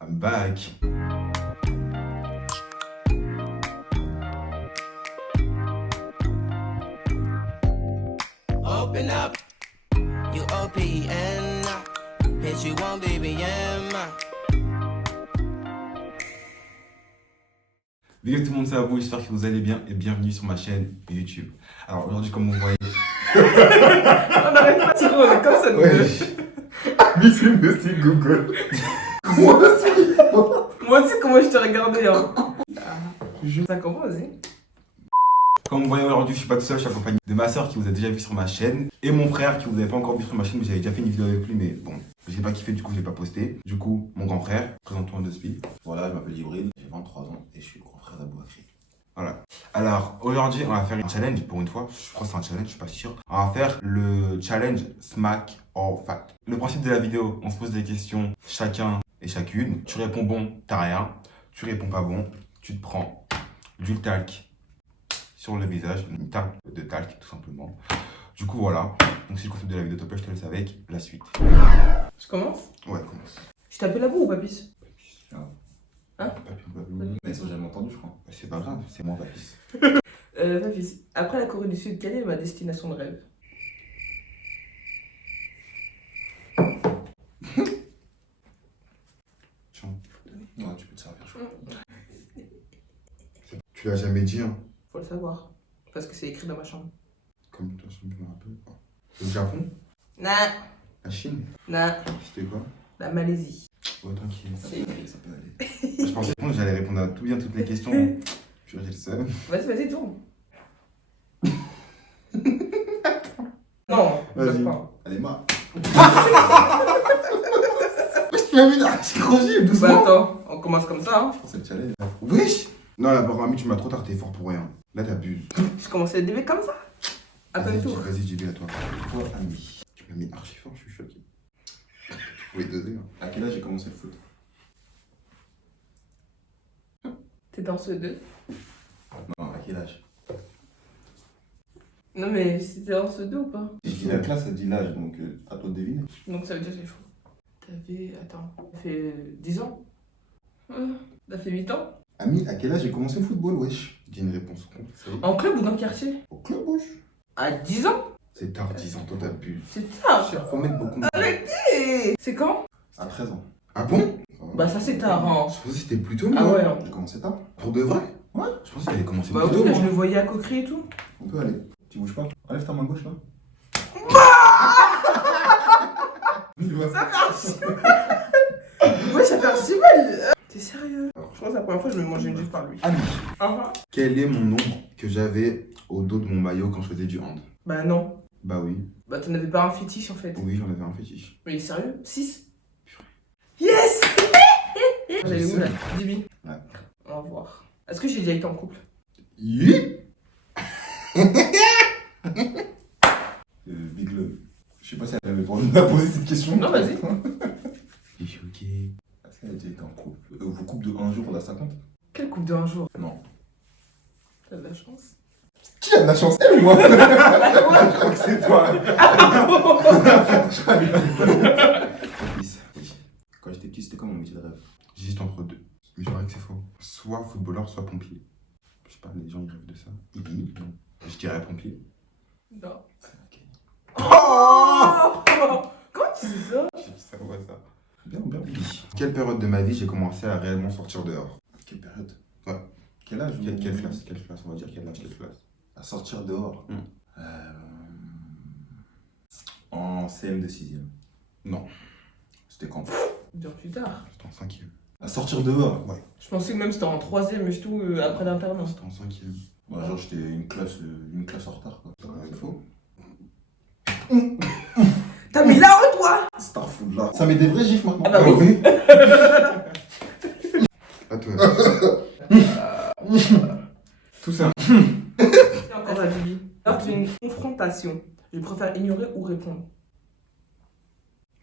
I'm back. Open up, you OPN, bitch you want BBM. Bienvenue tout le monde, c'est à vous, j'espère que vous allez bien et bienvenue sur ma chaîne YouTube. Alors aujourd'hui, comme vous voyez... On n'arrête pas de tirer, on est comme ça, nous deux. Bisous, merci Google. Moi aussi, comment je t'ai regardé, hein. Ça commence, vas-y. Comme vous voyez aujourd'hui, je suis pas tout seul, je suis accompagné de ma soeur qui vous a déjà vu sur ma chaîne et mon frère qui vous avait pas encore vu sur ma chaîne, mais j'avais déjà fait une vidéo avec lui, mais bon, j'ai pas kiffé, du coup je l'ai pas posté. Du coup, mon grand frère, présente-toi en deux speed. Voilà, je m'appelle Jibril, j'ai 23 ans et je suis le grand frère d'Abouakri. Voilà. Alors, aujourd'hui, on va faire un challenge pour une fois. Je crois que c'est un challenge, je suis pas sûr. On va faire le challenge Smack or Fact. Le principe de la vidéo, on se pose des questions chacun et chacune. Tu réponds bon, t'as rien. Tu réponds pas bon, tu te prends du talc sur le visage, une tape de talc tout simplement. Du coup, voilà. Donc, c'est le concept de la vidéo top, je te laisse avec la suite. Je commence. Ouais, commence. Je t'appelle Abou ou Papis? Hein? Mais ils ont jamais entendu, je crois. C'est pas grave, c'est moi, Papis. Papis, après la Corée du Sud, quelle est ma destination de rêve? Tiens, Ouais, tu peux te servir, je crois. tu l'as jamais dit, hein. Faut le savoir. Parce que c'est écrit dans ma chambre. Comme toi, je me rappelle pas. Le Japon? Nah, La Chine? nah, C'était quoi? la Malaisie. Oh, tranquille. Ça peut aller, ça peut aller. Je pensais que j'allais répondre à tout bien toutes les questions. Puis j'ai le seum. Vas-y, tourne. Non, Vas-y. pas. Allez, ma. Tu m'as mis dans la chirurgie, Bah doucement. attends, on commence comme ça, hein. Je pense que c'est le challenge. Wesh. Non, là, Borami, tu m'as trop tard, t'es fort pour rien. Là, t'abuses. Je commençais le début comme ça. À Vas-y, peine tour. vas-y, j'y vais à toi. Toi, ami. Tu m'as mis archi fort, je suis choqué. Tu pouvais doser, hein. À quel âge j'ai commencé le foot? T'es dans ce 2. Non, à quel âge? Non mais c'était dans ce 2 ou pas? Si je dis la classe, elle dit l'âge, donc à toi de deviner. Donc ça veut dire que j'ai faux. T'avais... Attends, ça fait 10 ans? Ça fait 8 ans? Ami, à quel âge j'ai commencé le football, wesh? Dis une réponse con. En club ou dans le quartier? Au club, wesh. À 10 ans? C'est tard, 10 ans, toi, t'abuses. C'est tard. Faut mettre beaucoup de... Arrêtez. C'est quand? À 13 ans. Ah bon? Bah ça c'est tard, hein. Je pensais que c'était plus tôt, moi. Ah ouais, hein. J'ai commencé tard. Pour de vrai? Ouais. Je pensais qu'elle allait commencer Bah plus oui, tôt, là, moi. je le voyais à Coquerie et tout. On peut aller. Tu bouges pas. Enlève ta main gauche, là. Ça fait archi mal. Ouais, ça fait archi mal. T'es sérieux? Je crois que c'est la première fois que je me mangeais une gifle par lui. Ami, Ah, quel est mon nombre que j'avais au dos de mon maillot quand je faisais du hand? bah non. Bah oui. Bah t'en avais pas un fétiche en fait. Oui, j'en avais un fétiche. Mais sérieux? 6? Yes. J'allais où là? Dibi. Ouais. On va voir. Est-ce que j'ai déjà été en couple? Yip. Big Love. Je sais pas si elle avait le droit de me poser cette question. Non, vas-y. Je suis choqué. Est-ce qu'elle a déjà été en couple? Vos couples de un jour, là, ça compte? Quel couple de un jour? Non. T'as de la chance. Qui a de la chance? Elle ou moi? Je crois que c'est toi. Quand j'étais petit, c'était quoi mon métier de rêve? J'hésite entre deux. Mais je dirais que c'est faux. Soit footballeur, soit pompier. Je sais pas, les gens ils rêvent de ça. Hippie. Je dirais pompier. Non. Ok. Oh. Comment tu sais ça? Je dis ça, on voit ça. Bien, bien. Quelle période de ma vie j'ai commencé à réellement sortir dehors? Quelle période? Ouais. Quel âge? Quelle classe? Quelle classe? On va dire quelle âge, quelle classe? À sortir dehors. Hmm. En CM de 6ème. Non, C'était quand? Bien plus tard. c'était en 5e. À sortir dehors? Ouais, Je pensais que même c'était en 3ème et tout après l'internat. c'était en 5e. Ouais, genre j'étais une classe en retard, quoi. Ouais, faux. T'as mis là haut toi? Starfood là. Ça met des vrais gifs maintenant. Ah bah oui. À toi. Tout ça. Et encore à Bibi. Lors d'une confrontation, je préfère ignorer ou répondre.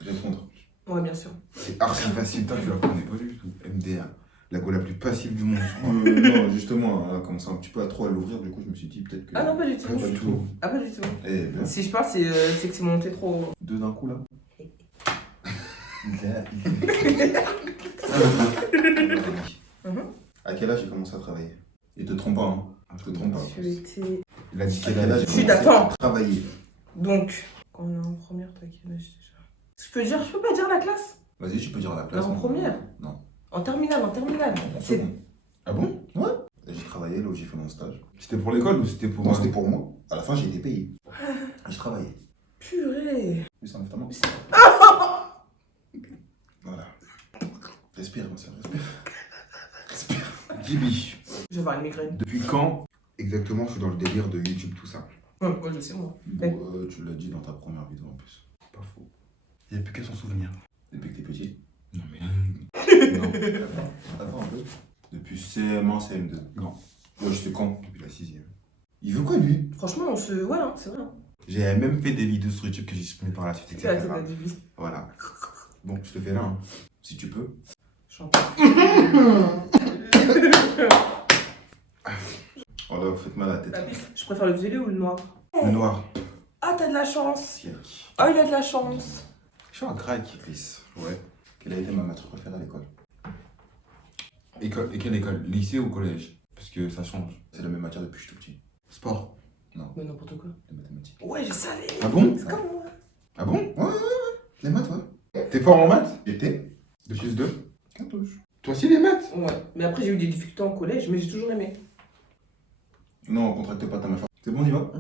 Répondre. Ouais, bien sûr. C'est archi facile, toi tu la connais pas du tout. MDR, la go la plus passive du monde, je crois. Non, justement, elle a commencé un petit peu à trop à l'ouvrir, du coup je me suis dit peut-être que. Ah non, pas du tout. Pas du tout. Ah, pas du tout. Eh bien. Si je parle, c'est que c'est monté trop. Deux d'un coup là. À quel âge j'ai commencé à travailler? Et te trompe pas, hein. Je te trompe pas. Tu étais... Il a dit À quel quel âge âge? j'ai Chut, commencé attends. à travailler? Donc, quand on est en première, t'as quel âge déjà? Je peux pas dire la classe? Vas-y, tu peux dire la place. En première? Non. En terminale. En C'est... seconde. Ah bon? J'ai travaillé là où j'ai fait mon stage. C'était pour l'école ou c'était pour... Non, c'était pour moi. À la fin, j'ai été payé. J'ai travaillé. Purée. Oui, ça enlève ta main. Voilà. Respire, ma soeur, respire. Gibi, Je vais avoir une migraine. depuis quand exactement je suis dans le délire de YouTube, tout ça? Moi, je sais, moi. Bon, tu l'as dit dans ta première vidéo en plus. Pas faux. Il n'y a plus qu'à s'en souvenir. Depuis que t'es petit. Non mais... Non. Attends un peu. Depuis CM1, CM2. Non. Moi, je sais quand. Depuis la 6ème. Il veut quoi, lui? Franchement, on se... Ouais, hein, c'est vrai. Hein. J'ai même fait des vidéos sur YouTube que j'ai supprimées par la suite, C'est la etc. tête de vie. Voilà. Bon, je te fais là. Hein. Si tu peux. Oh là, vous faites mal à la tête. Je préfère le violet ou le noir? Le noir. Ah, t'as de la chance. Siak. Ah, il a de la chance. Je suis un crack. Chris. Ouais. Quelle a été ma matière préférée à l'école? École, et quelle école? Lycée ou collège? Parce que ça change. C'est la même matière depuis que je suis tout petit. Sport. Mais n'importe quoi. Les mathématiques. Ouais, je savais. Ah bon? C'est comme moi. Ah bon? Les maths, ouais. T'es fort en maths? J'étais. De plus 2? Cartouche. Toi aussi les maths? Ouais. Mais après, j'ai eu des difficultés en collège, mais j'ai toujours aimé. Non, on contracte pas ta mâchoire. C'est bon, on y va?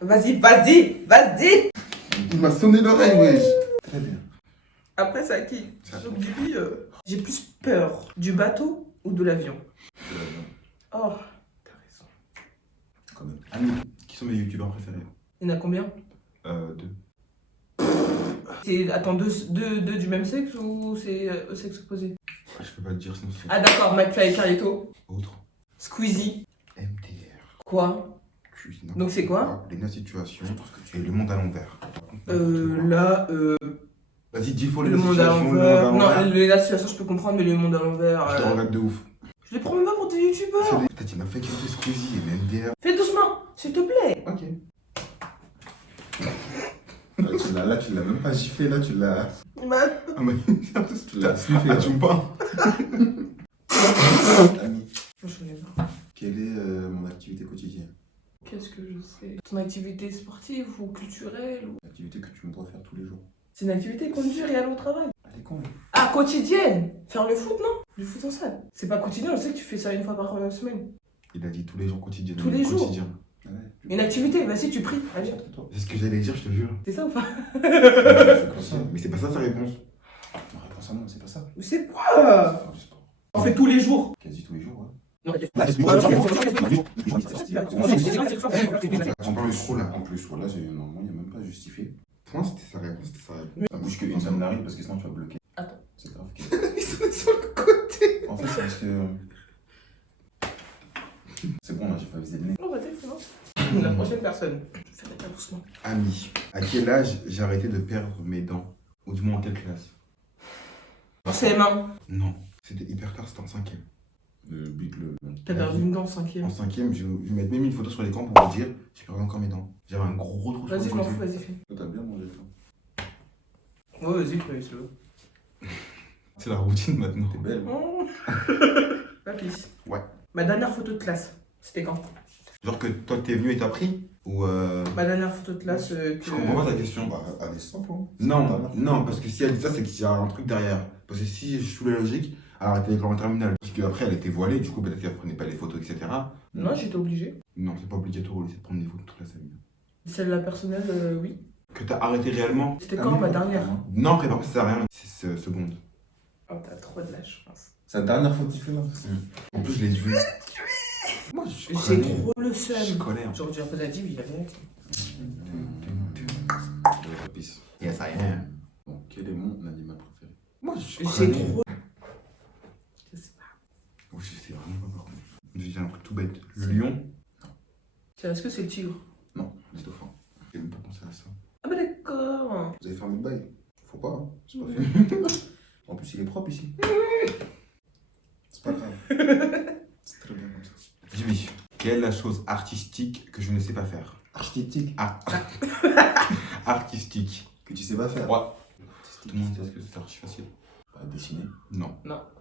Vas-y. Il m'a sonné l'oreille, wesh. Très bien. Après, ça qui? Ça Donc, Gibi, j'ai plus peur du bateau ou de l'avion. Oh, t'as raison. Quand même. Amis, qui sont mes youtubeurs préférés? Il y en a combien? 2. C'est, attends, deux du même sexe ou c'est au sexe opposé? Je peux pas te dire sinon c'est Ah d'accord, McFly et Carlito. autre. Squeezie. MDR. Quoi? Cuisine. Donc c'est quoi? Les 9 situations et le monde à l'envers. Là, Vas-y, dis faut les le 9 monde à situations, le monde l'envers. à Non, l'envers. la situation je peux comprendre, mais le monde à l'envers. Je te regarde de ouf. Je les prends même pas pour des youtubeurs. Peut-être il m'a fait écouter Squeezie et MDR. Fais doucement, s'il te plaît. Ok. Là, tu l'as même pas giflé, là, tu l'as. Ah mais Tu l'as sniffé. ah, là. tu me pas. Ami, Je connais pas. quelle est mon activité quotidienne? Qu'est-ce que je sais? Ton activité sportive ou culturelle ou... L'activité que tu me dois faire tous les jours. C'est une activité conduire et aller au travail. Elle est con, lui. Ah, quotidienne. Faire le foot, non? Le foot en salle. C'est pas quotidien, je sais que tu fais ça une fois par semaine. Il a dit tous les jours quotidiens. Tous les jours. Quotidien. Ouais, Une activité, vas-y, tu pries. Allez. toi. C'est ce que j'allais dire, je te jure. C'est ça ou pas? C'est quoi ça? Mais c'est pas ça sa réponse. Ma réponse à non, c'est pas ça. Mais c'est quoi? Faire du sport. On fait tous les jours. Quasi tous les jours, ouais. Non, On parle trop là. En plus, voilà, normalement, il n'y a même pas justifié. Point, c'était sa réponse, c'était sa réponse. En plus qu'une seule narine, parce que sinon tu vas bloquer. Attends. C'est grave. Ils sont sur le côté. En fait, c'est parce que. C'est bon, là, j'ai pas visé le nez. On va dire, c'est bon. La prochaine personne. Je ferai pas doucement. Ami, à quel âge j'ai arrêté de perdre mes dents? Ou du moins en quelle classe? CM1. Non, c'était hyper tard, c'était en 5ème. Big le. T'as perdu une dent en En 5ème. 5ème, je vais mettre même une photo sur l'écran pour vous dire, j'ai perdu encore mes dents. J'avais un gros trou sur Vas-y, le je m'en côté. fous, vas-y, fais. Toi, t'as bien mangé, toi. Ouais, vas-y, fais-le. C'est la routine maintenant. T'es belle. Oh. Papis. Ouais. Ma dernière photo de classe, c'était quand? Genre que toi t'es venu et t'as pris? Ou Ma dernière photo de classe que... Je comprends pas ta question. Bah, elle est simple, hein. Non, parce que si elle dit ça, c'est qu'il y a un truc derrière. Parce que si je suis la logique, elle a arrêté l'école en terminale. Parce qu'après elle était voilée, du coup peut-être qu'elle prenait pas les photos, etc. Non, j'étais obligée. Non, c'est pas obligatoire au lycée de prendre des photos toute la semaine. Celle-là personnelle, oui. Que t'as arrêté réellement? C'était quand ma dernière? Non, après par contre ça sert à rien. C'est seconde. Oh, t'as trop de la chance. C'est la dernière fois que tu fais là. En plus je l'ai vu. Moi je J'ai connais. trop le Je seum. connais. J'aurais dû la poser à Div, il a vérité. Yes I am. Bon, quel est mon animal préféré? Moi je J'ai connais. trop... Je sais pas. Oh, je sais vraiment pas par contre. Je dis un truc tout bête. Le lion? Est-ce que c'est le tigre? Non, le dauphin. J'ai même pas pensé à ça. Ah bah d'accord. Vous avez fermé le bail? Faut pas, hein. C'est pas fait. En plus, il est propre ici. C'est pas grave. C'est très bien comme ça. Jimmy, quelle est la chose artistique que je ne sais pas faire? Architectique. Artistique. Que tu sais pas faire. Ouais. Tout le monde dit que c'est archi facile. Bah,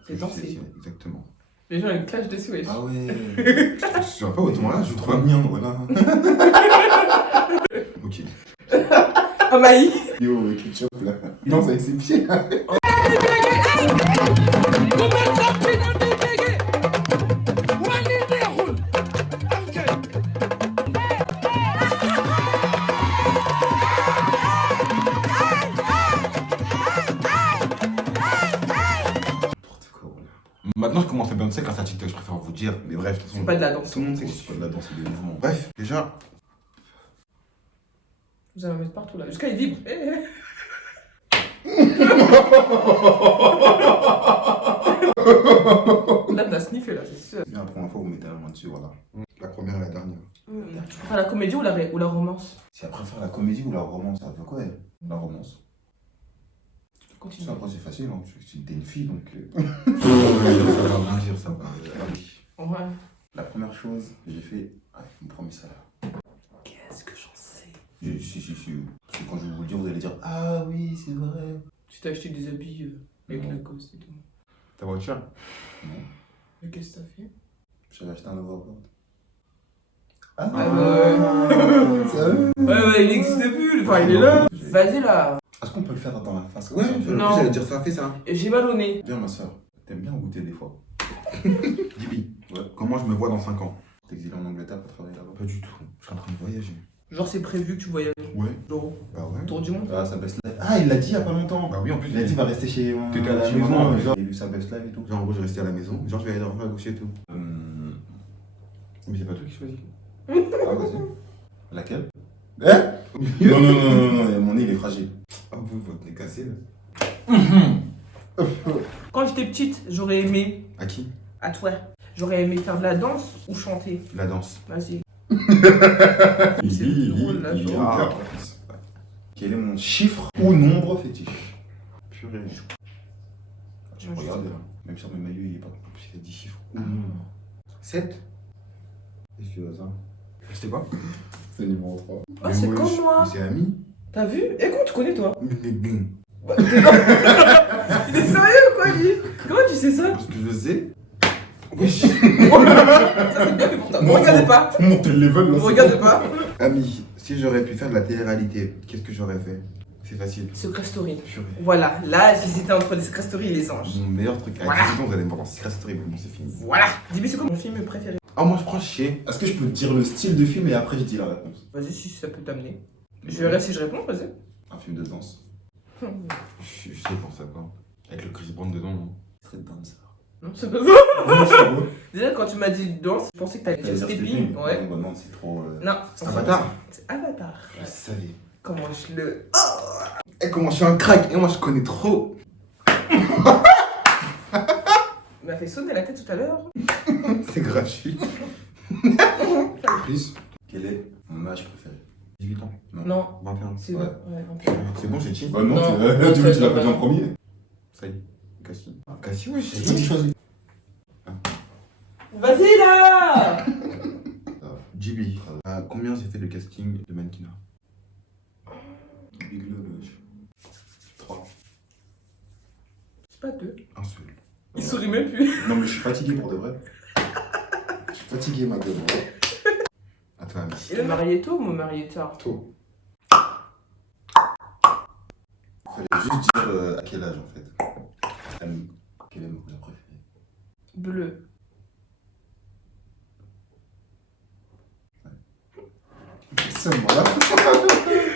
C'est danser. Exactement. Les gens ils clashent dessus, wesh. Ah ouais. Je me souviens pas autant là, je Trois crois. miens, voilà. Ok. Ah, Maï. Yo, le ketchup là. Non, c'est avec ses pieds. N'importe quoi, voilà. Maintenant, je commence à bien grâce à TikTok, je préfère vous dire. Mais bref, de toute C'est façon, pas de la danse. tout le monde sait que C'est pas de la danse, c'est des mouvements. Bref, déjà, Vous allez en mettre partout là. Jusqu'à il vibre. Là, t'as sniffé là, c'est sûr. Bien, la première fois, vous mettez la main dessus, voilà. la première et la dernière. Tu préfères la comédie ou la romance? Si elle préfère la comédie ou la romance, ça veut quoi elle? La romance. Continue. Ça, après, c'est facile, hein. T'es une fille donc. Ça va rien dire, ça va. Ouais. La première chose que j'ai fait, mon premier salaire. Qu'est-ce que j'en sais? Si. Parce que quand je vais vous le dire, vous allez dire ah oui, c'est vrai. Tu t'es acheté des habits avec Non. Lacoste et tout. Ta voiture? Non, Mais qu'est-ce que t'as fait? j'avais acheté un overboard. Ah ouais. Sérieux? Ouais, il existe plus. Enfin, il est là. Vas-y là. Est-ce qu'on peut le faire dans la face? Ouais, Non. j'allais dire ça, fais ça. J'ai mal au nez. Viens, ma soeur, t'aimes bien goûter des fois. Gibi, Ouais. comment je me vois dans 5 ans? T'es exilé en Angleterre pour travailler là-bas. Pas du tout. Je suis en train de voyager. Genre, c'est prévu que tu voyages. Ouais. Genre, Bah ouais. tour du monde. Ah, sa best life. Ah, il l'a dit il y a pas longtemps. Bah oui, en plus, Il a dit il va rester chez moi. T'étais à la chez maison, maman, ouais. genre, il a lu sa best life et tout. genre, en gros, je vais rester à la maison. Genre, je vais aller dormir à gauche et tout. Hum, Mais c'est pas toi qui choisis. Ah, vas-y. Laquelle? Hein? Non, mon nez il est fragile. Ah, vous, votre nez cassé là. Quand j'étais petite, j'aurais aimé. À qui? À toi. J'aurais aimé faire de la danse ou chanter. La danse. Vas-y. Il drôle, là, genre. Ah. Quel est mon chiffre ou nombre fétiche? Purée. Je regarde, même sur mes maillots, il est pas. En plus, il a 10 chiffres. 7. Qu'est-ce que tu ça? C'était quoi? C'est numéro 3. Ah, c'est comme moi. C'est ami. T'as vu? Et comment tu connais toi? Mais bon. Il est sérieux ou quoi, lui? Comment tu sais ça? Parce que je sais. Wesh. Ça, c'est bien, mais pourtant. Ne regardez pas. Monte le level Ne regardez pas. Ami, si j'aurais pu faire de la télé-réalité, qu'est-ce que j'aurais fait? C'est facile. Secret Story. Purée. Voilà, là, j'hésitais entre les Secret Story et les anges. Mon meilleur truc. À Voilà. 18 ans, vous allez me voir dans Secret Story, bon, c'est fini. Voilà. Dis-moi, c'est quoi mon film préféré? Ah, moi, je prends chier. Est-ce que je peux te dire le style de film et après je dis la réponse? Vas-y, si ça peut t'amener. Je verrai si je réponds, vas-y. Un film de danse. Je sais pour ça, quoi. Avec le Chris Brown dedans, non? Très dancer. Non, c'est pas ça. C'est beau. Déjà, quand tu m'as dit danse, je pensais que t'allais dire stepping. Ouais. Bah non, c'est trop. Non, C'est Avatar. c'est Avatar. Je savais. Comment je le. Eh, comment je suis un crack? Et moi, je connais trop. Il m'a fait sauter la tête tout à l'heure. C'est gratuit. Chris, quel est mon âge préféré? 18 ans. Non, 21. c'est Ouais. bon. Ouais, vampire. C'est bon, j'ai dit. Bah non, Non, tu non, l'as tu pas l'as dit en pas. premier. Ça y est. Cassie. Cassie, oui, C'est toi qui choisis. Vas-y là. JB. Combien j'ai fait de casting de mannequinat? Big Love, 3. C'est pas deux. Un seul. Il sourit même plus. Non, mais je suis fatigué pour de vrai. Je suis fatigué, ma gueule. À toi, ami. Et le marié tôt ou me marié tard? Tôt. Fallait juste dire à quel âge en fait. Ami, quelle est ma couleur préférée? Bleu. C'est voilà.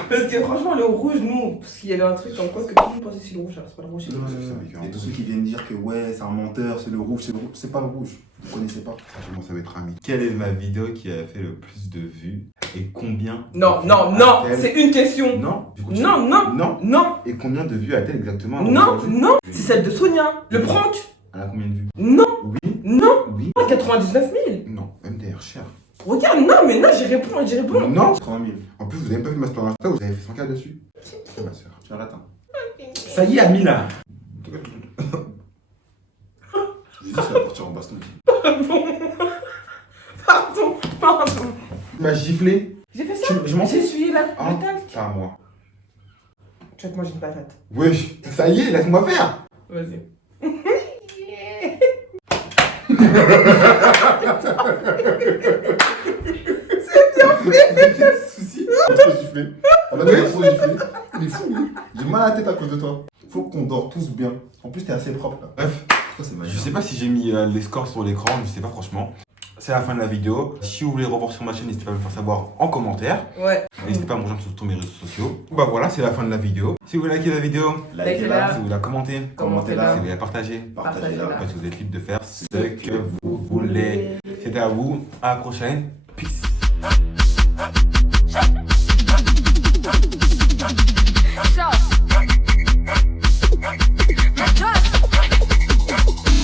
Parce que franchement, le rouge, nous, parce qu'il y avait un truc comme quoi que tout le monde pensait que c'est le rouge. Alors, c'est pas le rouge, c'est le rouge. Et tous ceux qui viennent dire que ouais, c'est un menteur, c'est le rouge, c'est pas le rouge. Vous connaissez pas. Franchement, ça va être ami. Quelle est ma vidéo qui a fait le plus de vues? Et combien? Non, de non, vues non, a-t-elle? c'est une question. Non. Du coup, tu- Non, non, Non. non, Et combien de vues a-t-elle exactement? non, non. C'est celle de Sonia. Le prank. Elle a combien de vues? Non, Oui. non. Oui. 99 000. Non. MDR, cher. Regarde, non, mais non, j'y réponds, j'y réponds. Non. 30 000. En plus, vous avez même pas vu ma story Insta, vous avez fait 100K dessus. C'est ma soeur. Tu arrêtes, hein. Ça y est, ami là. J'ai dit, ça va partir en baston. Pardon. Tu m'as giflé. J'ai fait ça. Je m'en J'ai fous. essuyé la Ah. le talc. À moi. Tu vas te manger une patate. Wesh, ça y est, laisse-moi faire. Vas-y. Quel souci? Trop giflé. En fait, t'as trop giflé. Il est fou, lui. J'ai mal à la tête à cause de toi. Faut qu'on dort tous bien. En plus, t'es assez propre là. Bref, Pourquoi c'est mal? je sais pas si j'ai mis les scores sur l'écran, je sais pas franchement. C'est la fin de la vidéo. Si vous voulez revoir sur ma chaîne, n'hésitez pas à me faire savoir en commentaire. Ouais. N'hésitez pas à me rejoindre sur tous mes réseaux sociaux. Bah voilà, c'est la fin de la vidéo. Si vous likez la vidéo, Likez-la. si vous la commentez, Commentez-la. si vous la partagez, Partagez-la. en fait, vous êtes libre de faire ce que vous voulez. C'était à vous. À la prochaine. Peace. So, just